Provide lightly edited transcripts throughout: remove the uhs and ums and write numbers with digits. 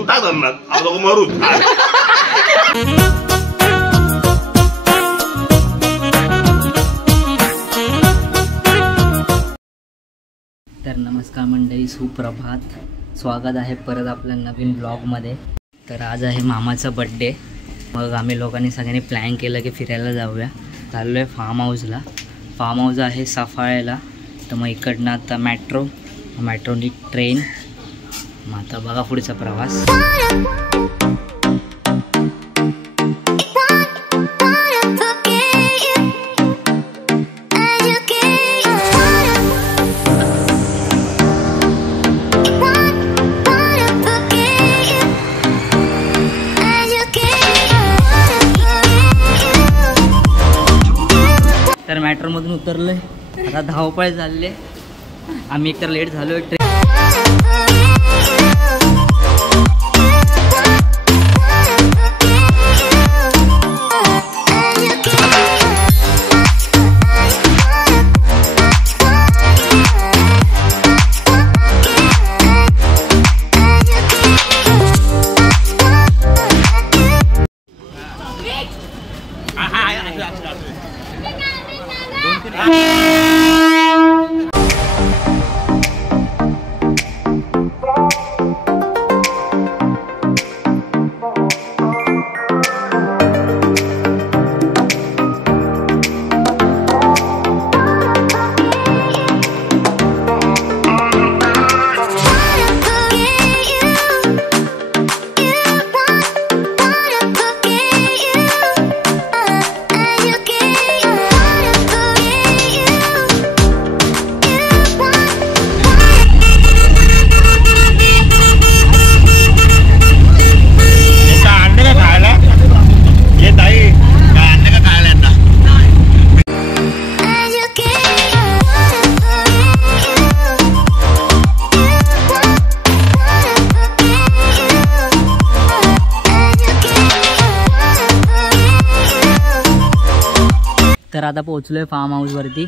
तू टाक धरणार आपण लोक मरू. तर नमस्कार मंडळी, सुप्रभात. स्वागत आहे परत आपल्या नवीन ब्लॉगमध्ये. तर आज आहे मामाचा बड्डे. मग आम्ही लोकांनी सगळ्यांनी प्लॅन केलं की फिरायला जाऊया. चाललो आहे फार्म हाऊसला. फार्म हाऊस आहे सफाळ्याला. तर मग इकडनं आता मेट्रोनी ट्रेन. मग आता बघा पुढचा प्रवास. तर मेट्रोमधून उतरलोय. आता धावपळ चालले. आम्ही एकतर लेट झालो ट्रेन. तर आता पोहोचलो आहे फार्म हाऊसवरती.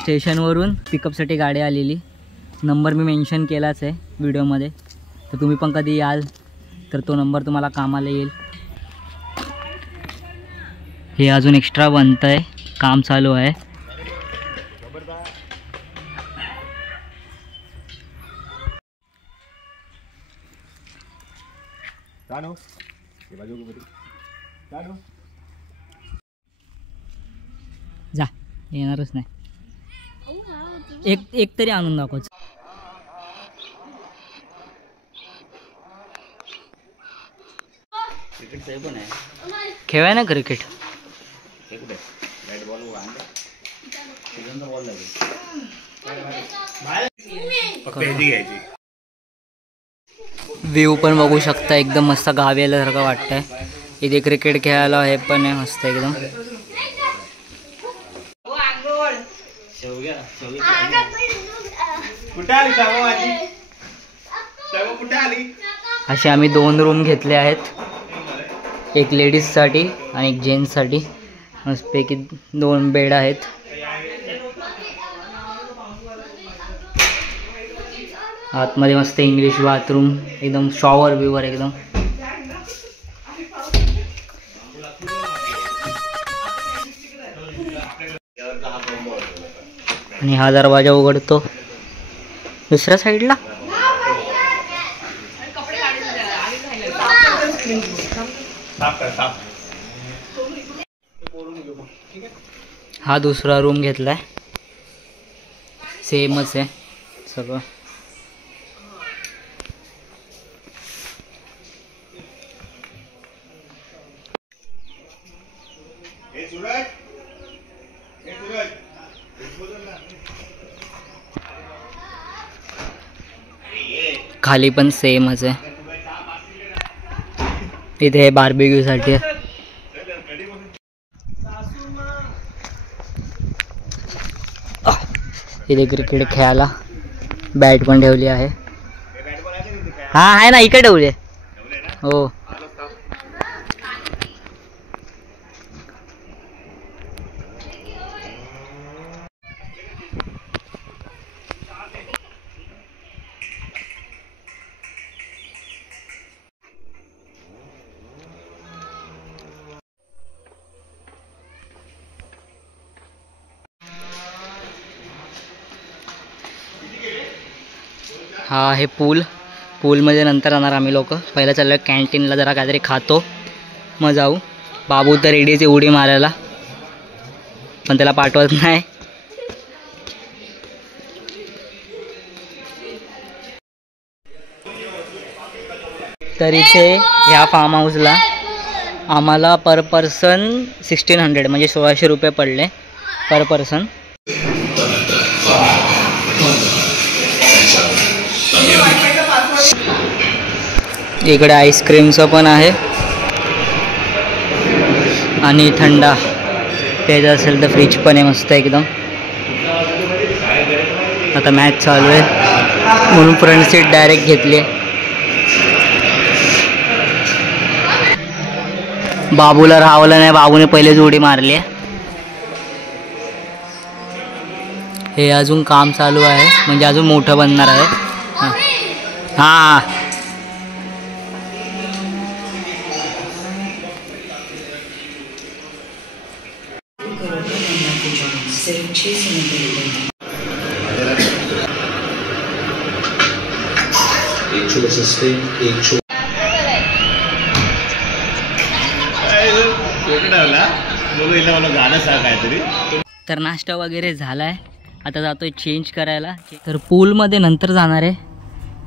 स्टेशनवरून पिकअपसाठी गाडी आलेली. नंबर मी मेन्शन केलाच आहे व्हिडिओमध्ये. तर तुम्ही पण कधी याल तर तो नंबर तुम्हाला कामाला येईल. हे अजून एक्स्ट्रा बनतं आहे, काम चालू आहे. जा, येणारच नाही. एक तरी आणून दाखवच. खेळाय ना क्रिकेट. व्ह्यू पण बघू शकता, एकदम मस्त गावी आल्यासारखं वाटतंय. इथे क्रिकेट खेळायला हे पण आहे मस्त एकदम. असे आम्ही 2 रूम घेतले आहेत. एक लेडीजसाठी आणि एक जेंट्ससाठी. मस्तपैकी 2 बेड आहेत. आतमध्ये मस्त इंग्लिश बाथरूम, एकदम शॉवर बिवर एकदम. आणि हा दरवाजा उघडतो दुसऱ्या साईडला. हा दुसरा रूम घेतलाय. सेमच आहे सगळं. खाली पण सेमच आहे. इथे बार्बेक्यू साठी. इथे क्रिकेट खेळायला बॅट पण ठेवली आहे. हा आहे ना, इकडे ठेवली. हो. हा आहे पूलमध्ये नंतर जाणार आम्ही लोक. पहिला चाललो कॅन्टीनला, जरा काहीतरी खातो मग जाऊ. बाबू तर रेडीचे उडी मारायला, पण त्याला पाठवत नाही. तर इथे ह्या फार्म हाऊसला आम्हाला पर पर्सन 1600 म्हणजे 1600 रुपये पडले पर पर्सन. इकडे आईस्क्रीमचं पण आहे आणि थंडा प्यायचं असेल तर फ्रीज पण आहे मस्त एकदम. आता मॅच चालू आहे म्हणून फ्रंट सीट डायरेक्ट घेतली आहे. बाबूला राहवलं नाही, बाबूने पहिलेच उडी मारली आहे. हे अजून काम चालू आहे म्हणजे अजून मोठं बनणार आहे. हां तर नाश्ता वगैरे झालाय. आता जातोय चेंज करायला. तर पूलमध्ये नंतर जाणार आहे.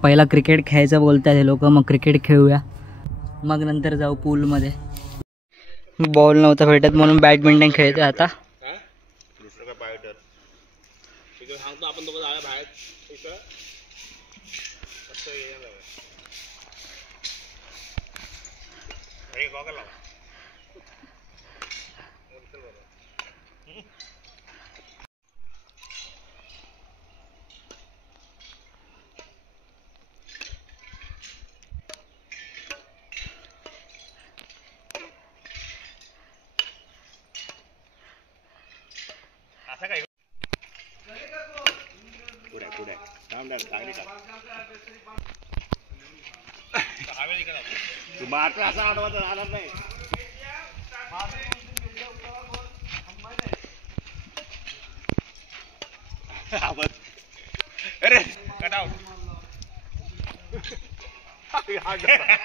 पहिला क्रिकेट खेळायचं बोलतात हे लोक, मग क्रिकेट खेळूया मग नंतर जाऊ पूलमध्ये. बॉल नव्हता भेटत म्हणून बॅडमिंटन खेळतोय आता.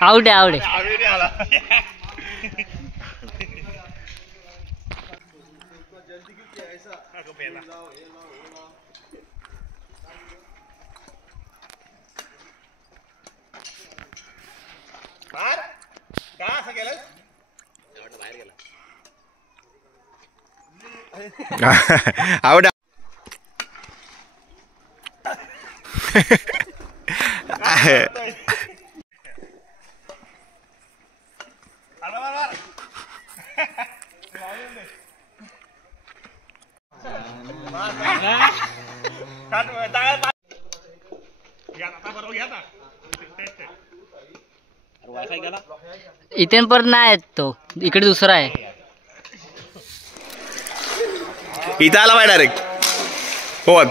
आवडे आवड इथे पण नाही तो, इकडे दुसरा आहे. इथं आला बाय डायरेक्ट हो.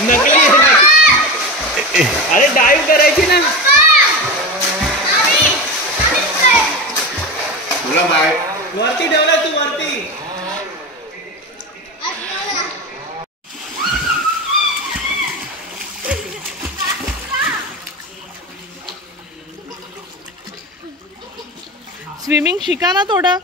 नकली अरे डाईव्ह करायची ना तुला बाय वरती ठेवला तू वरती. स्विमिंग शिका ना थोडं.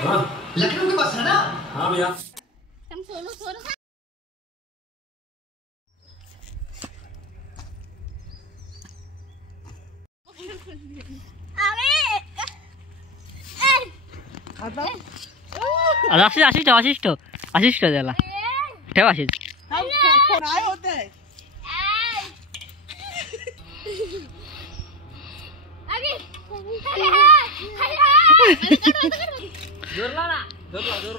लखनऊ के पास है ना? हाँ भैया। आशिष ठेव त्याला ठेव आशिष. जोर लाव ना, जोर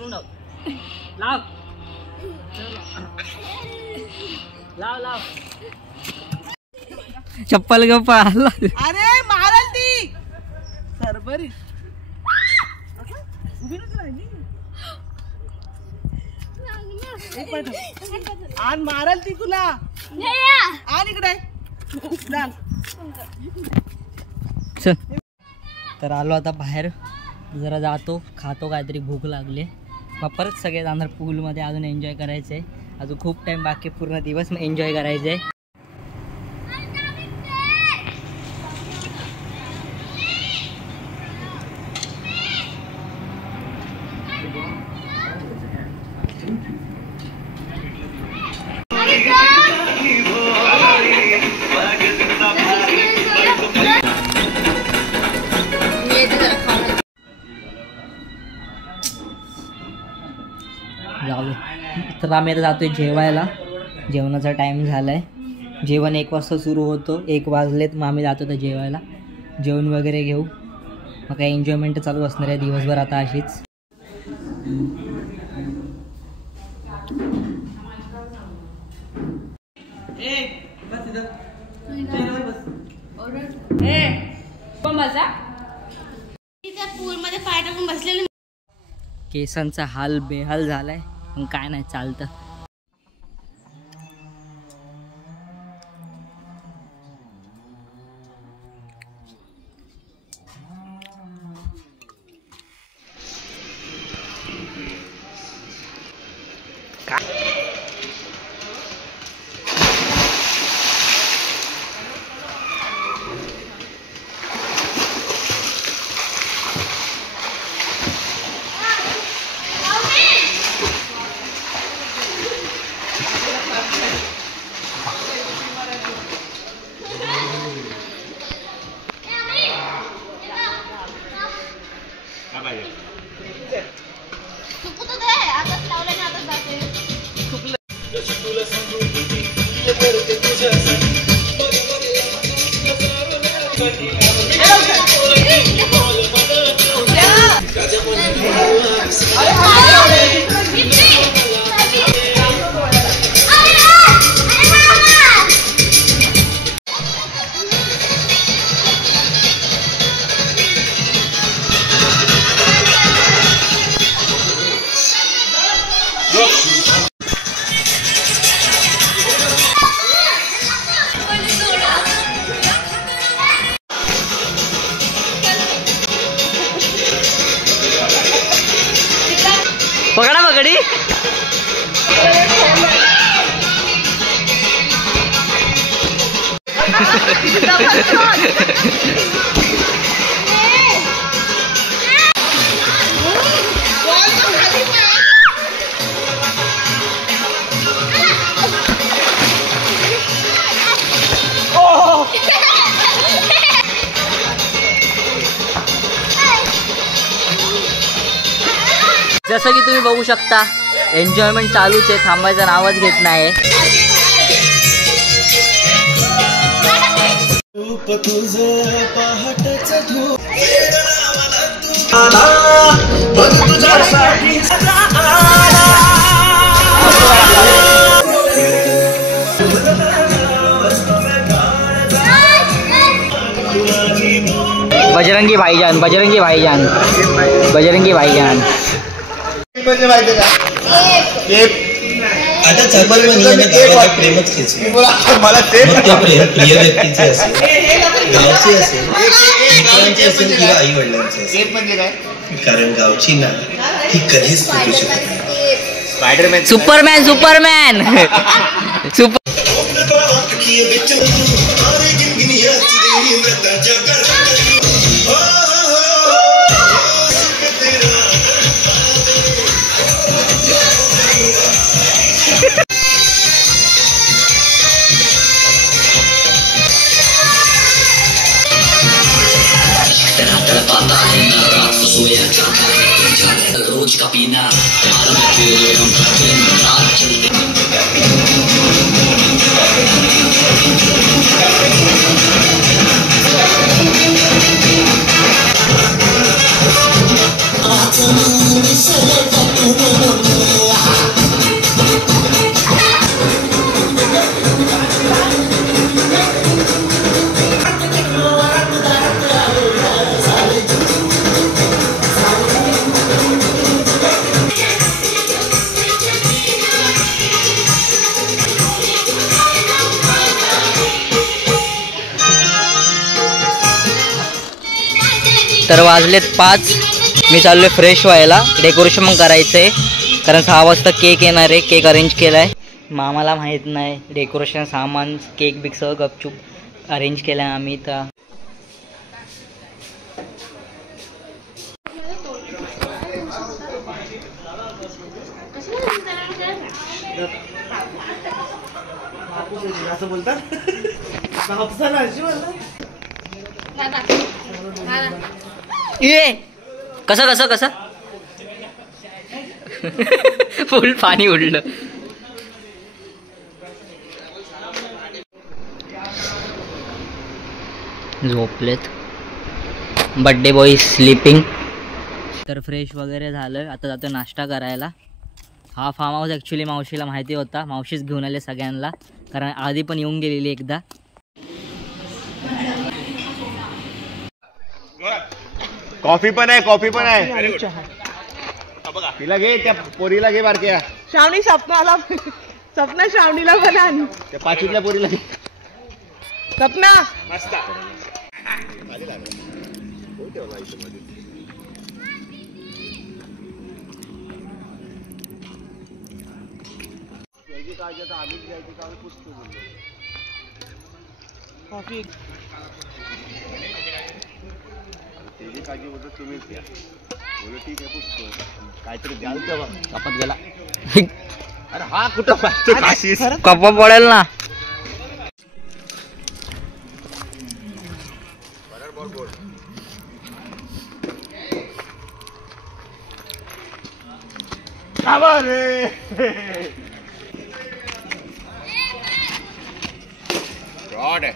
लाव. चप्पल ग पाहला. अरे मारल ती सरबरी उभी नच राहिली. आण मारल ती तुला. आण इकडे. चल. तर आलो आता बाहेर, जरा जातो, खातो, काहीतरी भूक लागली. मग परत सगळे जाणार पूलमध्ये, अजून एन्जॉय करायचं आहे. अजून खूप टाइम बाकी, पूर्ण दिवस मग एन्जॉय करायचं आहे. जाऊ. तर आम्ही आता जातोय जेवायला. जेवणाचा टाईम झाला आहे. जेवण 1 वाजता सुरू होतो. 1 वाजलेत. मग आम्ही जातो तर जेवायला. जेवण वगैरे घेऊ. मग काय एन्जॉयमेंट चालू असणार आहे दिवसभर आता अशीच. पूलमध्ये पाय टाकून बसलेले. केसांचा हाल बेहाल झालाय, पण काय नाही, चालतं. पकडा पकडी. जसं की तुम्ही बघू शकता, एन्जॉयमेंट चालूच आहे, थांबायचं नावच घेत नाही. बजरंगी भाईजान, बजरंगी भाईजान, बजरंगी भाईजान. आता चर्मन म्हणजे प्रेमच खेचले. मला ते प्रिय व्यक्तीचे असेल, गावचे असेल, मित्रांचे असेल किंवा आई वडिलांचे असेल. कारण गावची ना ही कधीच फुटू शकत नाही. Spiderman, Superman, Superman, super. रोज का पीना प्यार में तेरे हम दिन रात चलते। तर वाजलेत 5. मी चाललोय फ्रेश व्हायला. डेकोरेशन पण करायचं आहे कारण 6 वाजता केक येणार आहे. केक अरेंज केला आहे. मामाला माहीत नाही डेकोरेशन सामान केक बिक सगळं गपचूप अरेंज केलं आहे आम्ही. तर असं बोलतात ये कसं कसं कसं फुल पाणी उडलं. झोपलेत. Birthday boy sleeping. तर फ्रेश वगैरे झालं. आता जातो नाश्ता करायला. हा फार्म हाऊस ॲक्च्युली मावशीला माहिती होता. मावशीच घेऊन आले सगळ्यांना कारण आधी पण येऊन गेलेली एकदा. कॉफी पण आहे, कॉफी पण आहे. तिला घे, त्या पोरीला घे बारक्या. श्रावणी सपनाला सपना श्रावणीला पण आण. त्या 5वीतल्या पोरीला घे. सपना कॉफी काळजी होतं तुम्हीच द्या. बोल ठीक आहे पुसतो काहीतरी द्याल तेव्हा कपात गेला. अरे हा कुठं कप पडेल ना. गॉड आहे.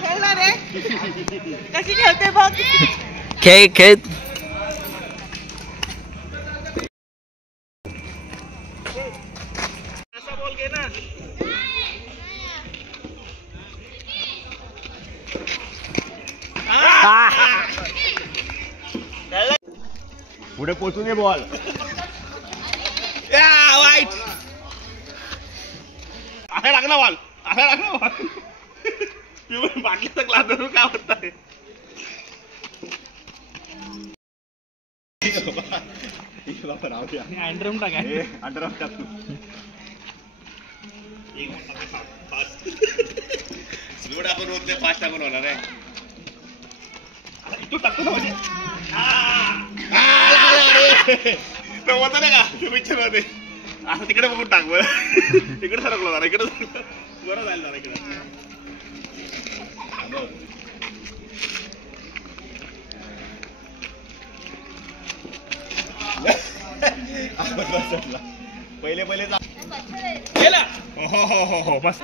खेळणार आहे कशी खेळते बघ. खेळ खेळ. पुढे पोचून ये बॉल. वाईट आहे लागला बॉल. आहे लागला बॉल. बाटलीचा ग्लास धरून काय होत आहे. अंडरम टाकाय अंडरम टाक तू. स्लोड आपण होत नाही फास्ट आपण होणार आहे. तू टाकतो ना म्हणजे होता नाही का पिक्चर मध्ये असं तिकडे बघून टाक बरं. तिकडे सरकलो जरा इकडे बरं जायला जरा इकडे. पहिले पहिले गेला. हो हो हो हो बस.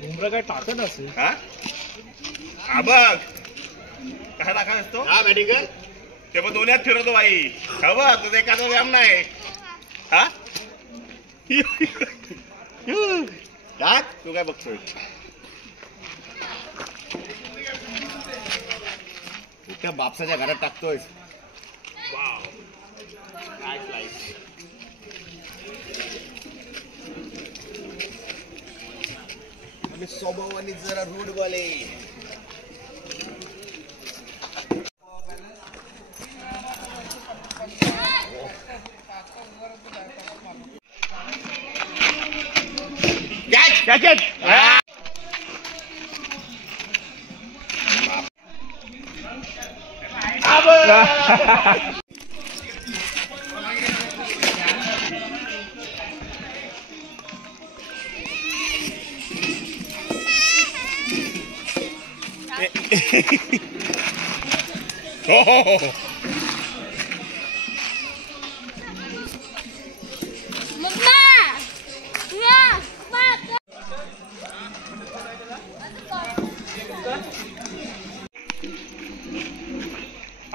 मुंबरा काय टाकत असेल. हा बघ कसा टाका असतो. हा मेडिकल ते पण दोन्ही हात फिरवतो बाई. हा बघ तुझं एखादा व्यायाम नाही. हा टाक. तू काय बघतोय. त्या बापसाच्या घरात टाकतोय. मी स्वभावाने जरा रूढ बोले.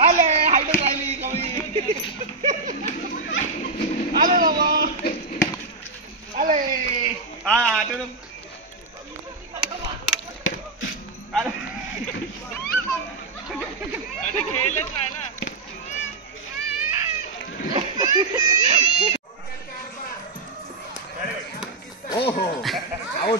आले हाईट राहिली कमी. आले बाबा आले. हा आठवण खेळलंच नाही ना. ओहो आउट.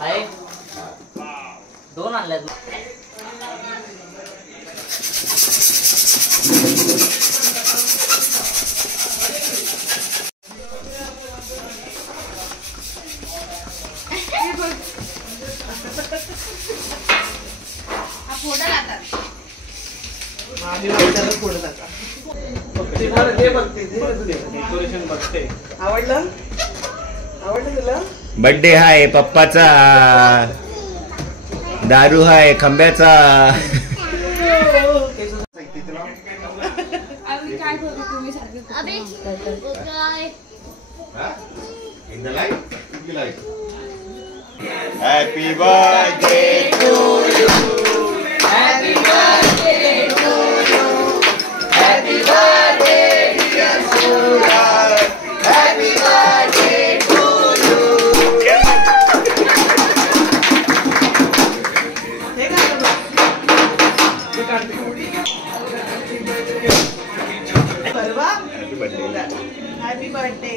आहे 2 आणल्यात. आवडलं आवडलं तुला. बर्थडे हाय पप्पाचा. दारू हाय खंब्याचा. Happy birthday to you. Happy birthday to you. Happy birthday dear Suraj. Happy birthday to you. Happy birthday.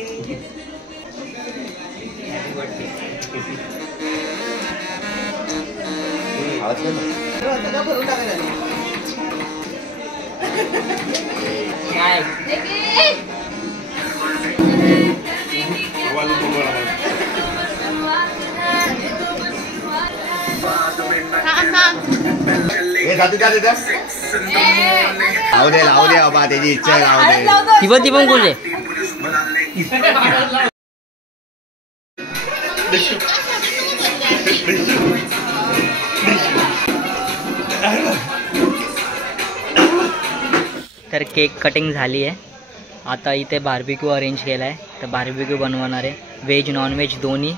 भरून टाकायला. काय लावू दे बाबा त्याची इच्छा आहे. लावू दे. ती पण कोण तर केक कटिंग झाली आहे. आता इथे बार्बिक्यू अरेंज केला आहे. तर बार्बिक्यू बनवणार आहे. व्हेज नॉन व्हेज दोन्ही.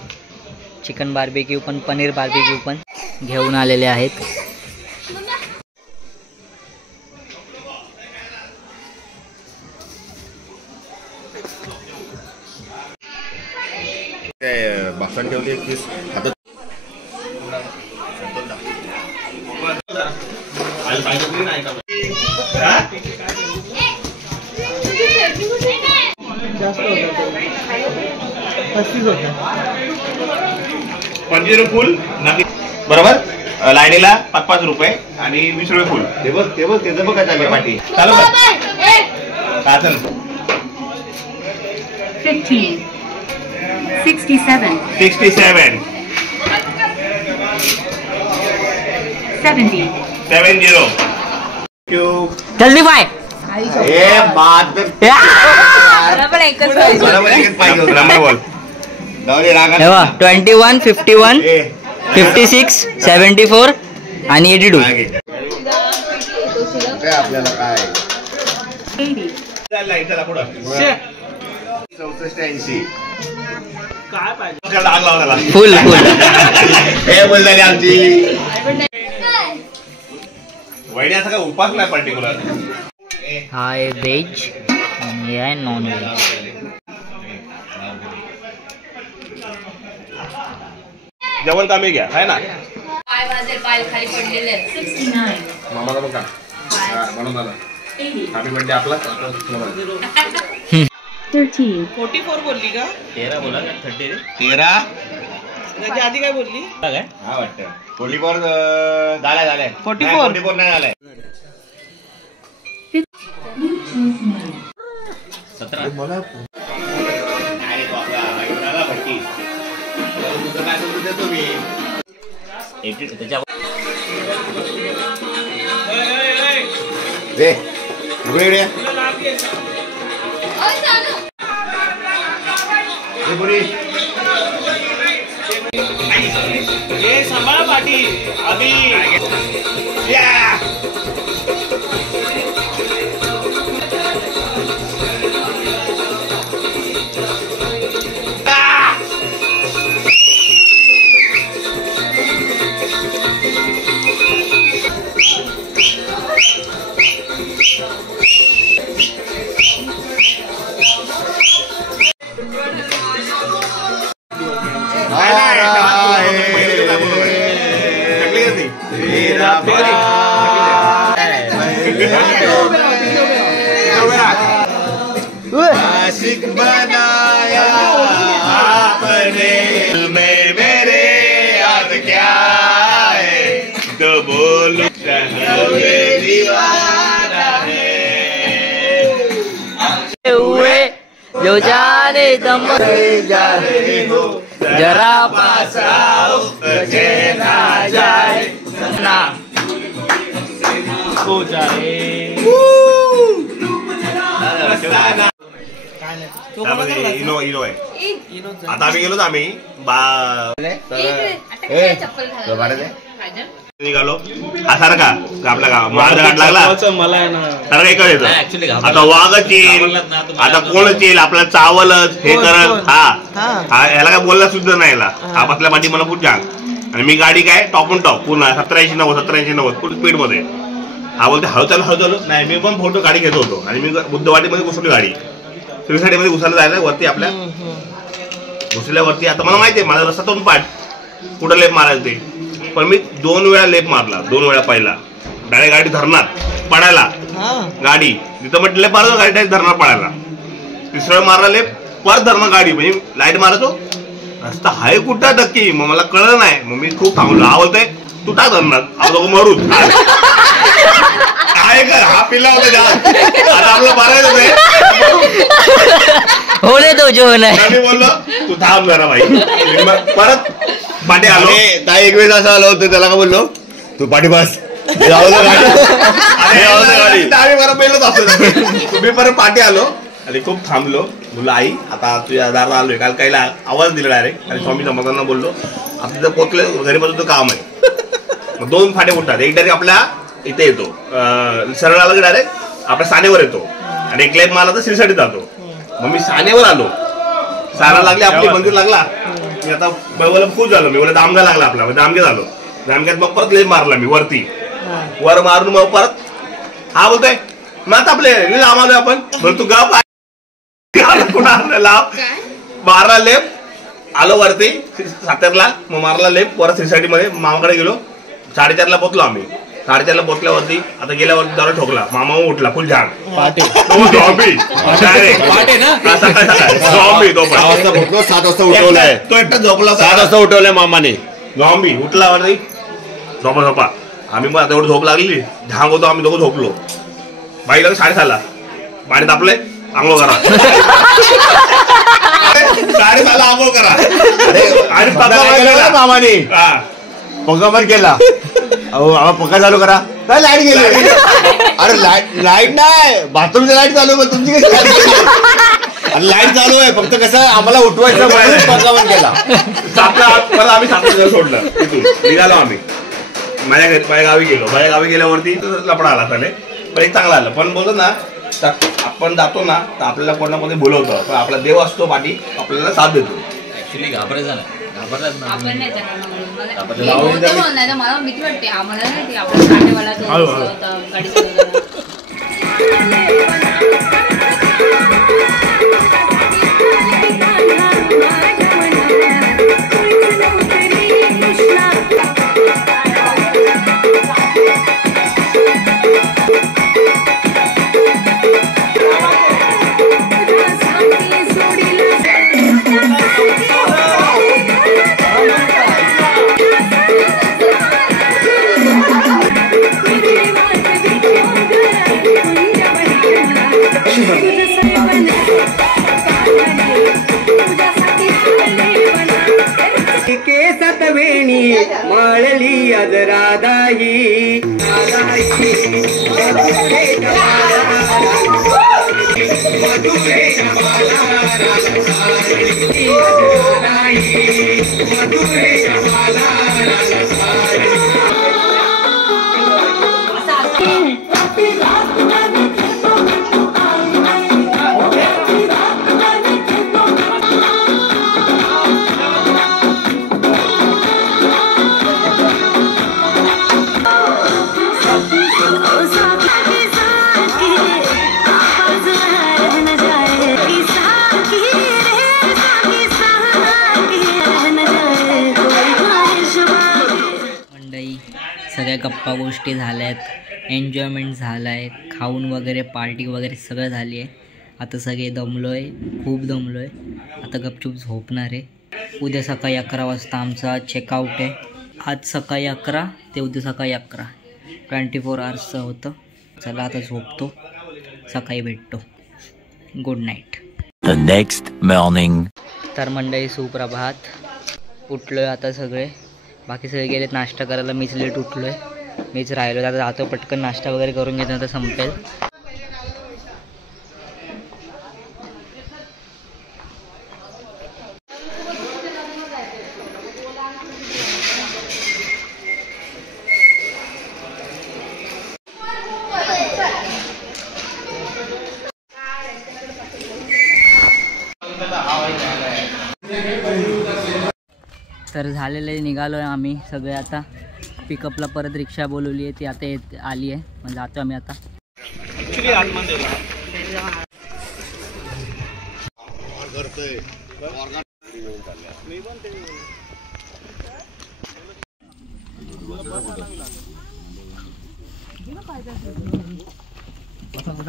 चिकन बार्बिक्यू पण पनीर बार्बिक्यू पण घेऊन आलेले आहेत. बासन ठेवली एक पीस आता. जास्त होतं 35 होतं. 50 फुल बरोबर. लाईनीला 5-5 रुपये आणि 20 रुपये फुल. ते बघ त्याचं बघा चालू पाठी. चालू का चल. 15 67 67 70 70. जल्दी पाय. ए बात बरोबर एकच पाहिजे होतं. नंबर बोल. तेव्हा 21 51 56 74 आणि 82. आपल्याला काय 80 चला पुढं. 64-80. काय पाहिजे आग लावला. फुल हे बोल झाली आमची. वहिनी असं काय उपास नाही पर्टिक्युलर. हा आहे व्हेज आणि हे आहे नॉन व्हेज. जेवण कामी घ्या आहे ना. पाय माझे पाय खाली पडलेले आहेत. 69. मामाला बघा म्हणून आला हॅपी बर्थडे आपला. 13. 44 बोलली का? 13 बोला का 30 रे 13 त्याच्या आधी काय बोलली? काय हा वाटतं 44 झालाय 44 नाही झालाय 17 मला नाही तो आपला आला भट्टी तुझं काय समजून देतो मी 80 त्याच्या रे वेळ ये सांभाळा पाटी अभी आशिक बनाया आपने में मेरे याद क्या है तो बोलो दीवाना है हुए जो जाने दम जरा पास आओ ना जाए ना हो जाए. इनो आहे. आता आम्ही गेलो आम्ही निघालो सारखा आपल्या गाव माझा घाट लागला मला सारखा एकच येतो. आता वाघच येईल आता कोणच येईल आपल्याला चावलच हे करत हा याला काय बोलला सुद्धा नाही याला हा बसल्या पाठी मला खूप जाग. आणि मी गाडी काय टॉप ऑन टॉप पूर्ण 87-90 फुल स्पीड मध्ये. हा बोलते हळू चालू नाही मी पण फोटो गाडी घेत होतो आणि मी बुद्धवाडीमध्ये घुसवली गाडी मध्ये घुसायला जायला वरती आपल्या घुसल्यावरती. आता मला माहिती आहे माझा रस्ता तोंड पाठ कुठं लेप मारायचं ते पण मी 2 वेळा लेप मारला. 2 वेळा पहिला डायरेक्ट गाडी धरणार पडायला गाडी तिथं म्हटलं मारतो गाडी डायरेक्ट धरणार पडायला. 3रा वेळा मारला लेप परत धरणार गाडी म्हणजे लाईट मारतो रस्ता हाय कुठं नक्की मग मला कळलं नाही. मग मी खूप थांबलो आवडतोय तू टाक धरणार आपण मरू काय कर हा पिल्ला होता आता आपलं मारायचं होणे तो जो नाही मी बोललो तू थांब जरा भाई. परत पाठी आलो ताई एक वेळेस असं आलो होतं त्याला का बोललो तू पाठी बस तुम्ही परत पाठी आलो आणि खूप थांबलो बोललो आई आता तुझ्या दाराला आलोय काल काहीला आवाज दिला डायरेक्ट आणि स्वामी समर्थांना बोललो आपलं पोचले घरी बसून काम आहे. 2 फाटे उठतात एक डायरेक्ट आपल्या इथे येतो सरळ आला की डायरेक्ट आपल्या सानेवर येतो आणि एक लेप मारला तर शिरसाटीत जातो. मग मी सानेवर आलो सारा लागली आपली मंदिर लागला मी आता बळवला खूप झालो मी बोला दामगा लागला आपला दामगे झालो. दामग्यात मग परत लेप मारला मी वरती वर मारून मग परत हा बोलतोय मग आता आपले लांब आलोय आपण बरं तू गाव लाभ मारला लेप आलो वरती 7ला मग मारला लेप परत शिरसाटी मध्ये मामाकडे गेलो 4:30ला पोचलो आम्ही. 4:30ला पोचल्यावरती आता गेल्यावरती दरवाजा ठोकला मामा उठला फुल झाड सकाळी तो 7 वाजता उठवलाय तो एकटा झोपला 7 वाजता उठवलाय मामाने झॉम्बी उठला वरती झोपा आम्ही मग आता एवढं झोप लागली झांग होतो आम्ही दोघं झोपलो. बाईला 6:30ला पाणी तापले आंघोळ करा 6:30ला आंघोळ करा आणि मामाने पक्का बंद केला अहो आम्हा पक्का चालू करा काय लाईट गेली अरे लाईट नाही बाथरूमची लाईट चालू आहे तुमची कशी लाईट लाईट चालू आहे फक्त कसं आम्हाला उठवायचं पक्का बंद केला. आम्ही 7 सोडलं तिथून निघालो आम्ही माझ्या गावी गेलो. माझ्या गावी गेल्यावरती लपडा आला त्याने पण एक चांगला आलं पण बोलतो ना आपण जातो ना तर आपल्याला कोणा कोणी बोलवतो पण आपला देव असतो पाठी आपल्याला साथ देतो. ऍक्च्युली घाबरायचा आपण नाही मला भीती वाटते आम्हाला नाही आपल्या काटेवाला गाडी चालवताना माळली आज राधाई सगळ्या गप्पा गोष्टी झाल्यात, एन्जॉयमेंट झाला आहे, खाऊन वगैरे पार्टी वगैरे सगळं झाली आहे. आता सगळे दमलो आहे, खूप दमलो आहे. आता गपचूप झोपणार आहे. उद्या सकाळी 11 वाजता आमचा चेकआउट आहे. आज सकाळी 11 ते उद्या सकाळी 11 24 आवर्सचं होतं. चला आता झोपतो, सकाळी भेटतो. Good night. The next morning. तर मंडळी सुप्रभात. उठलो आहे आता सगळे, बाकी सगळे गेलेत नाश्ता करायला. मीच लेट उठलो आहे, मीच राहिलो. आता जातो पटकन नाश्ता वगैरे करून घेतो, आता संपेल. तर झालेलं आहे, निघालो आहे आम्ही सगळे. आता पिकअपला परत रिक्षा बोलवली आहे, ती आता आली आहे. म्हणजे जातो आम्ही आता.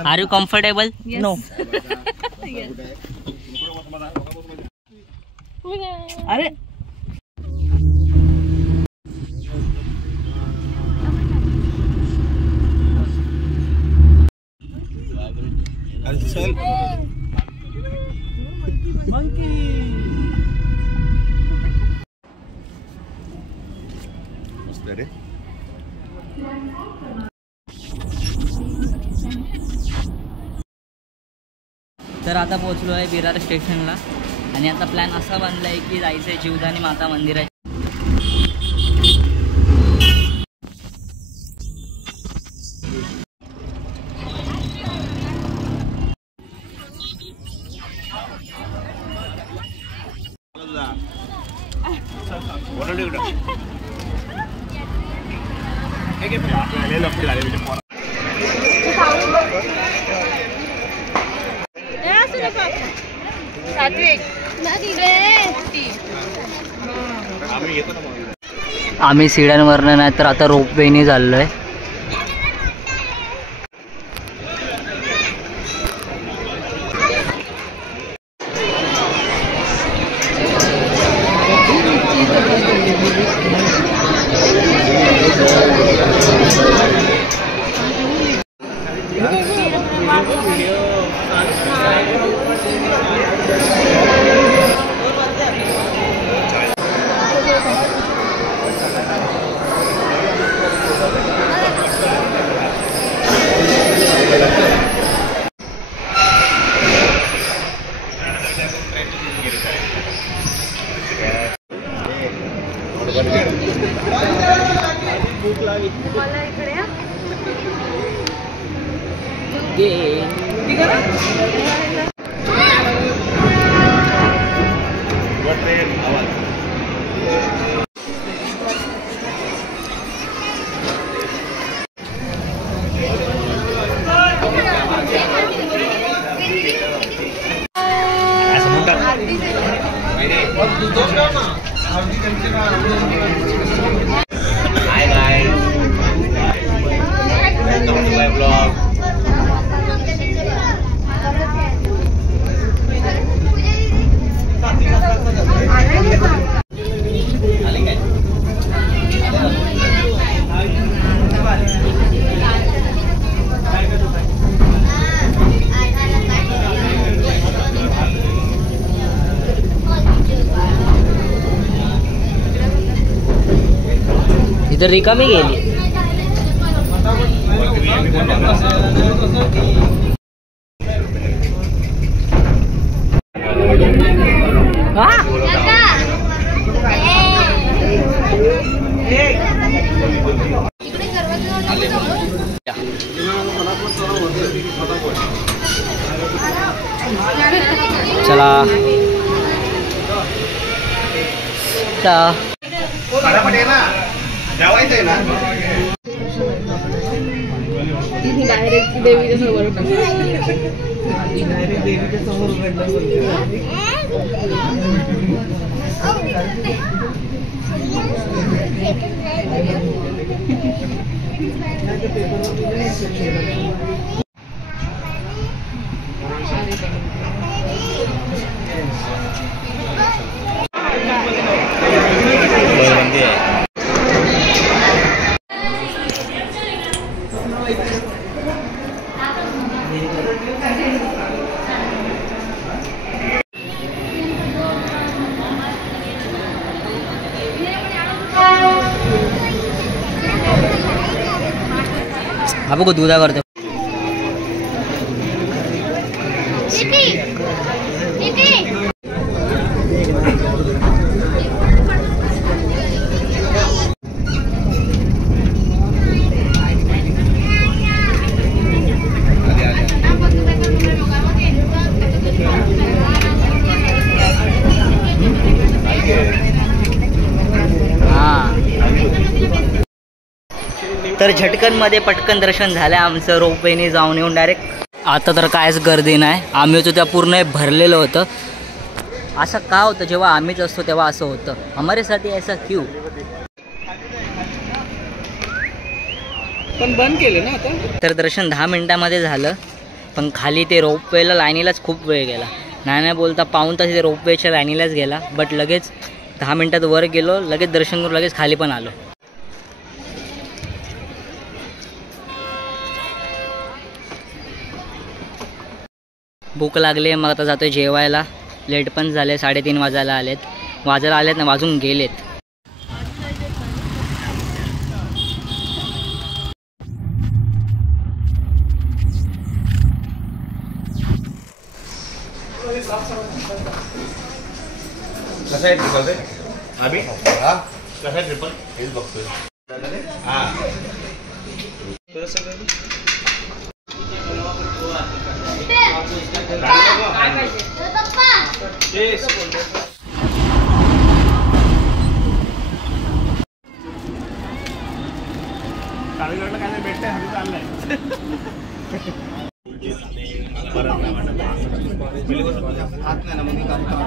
Are you comfortable? नो. अरे तर आता पोहोचलो आहे विरार स्टेशनला. आणि आता प्लॅन असा बनला आहे की जायचं आहे जीवदानी माता मंदिरात. आम्ही सिड्यांवरनं नाही तर आता रोपवेने चाललो आहे. Hi guys, welcome to my vlog. जर रिकामी गेली चला जेवायचंय ना डायरेक्ट देवीच्या समोर देवीच्या समोर हा बघू दुधा करतो तर झटकनमध्ये पटकन दर्शन झालं आमचं रोपवेने जाऊन येऊन डायरेक्ट. आता तर कायच गर्दी नाही. आम्ही होतो त्या पूर्ण भरलेलं होतं. असं का होतं जेव्हा आम्हीच असतो तेव्हा असं होतं. हमारेसाठी ऐसा क्यू. पण बंद केले ना आता. तर दर्शन 10 मिनिटामध्ये झालं पण खाली ते रोपवेला लाईनीलाच खूप वेळ गेला. नाही बोलता पाऊण तास ते रोपवेच्या लाईनीलाच गेला. बट लगेच 10 मिनिटात वर गेलो, लगेच दर्शन करून लगेच खाली पण आलो. भूक लागली मग आता जातोय जेवायला. लेट पण झाले, 3:30 वाजायला आलेत ना, वाजून गेलेत. कसं आहे ट्रिपल रे आम्ही कसं आहे ट्रिपल हेच बघतोय. हां काळीगडला काय भेटतंय हवी चाललंय. हात नाही ना मग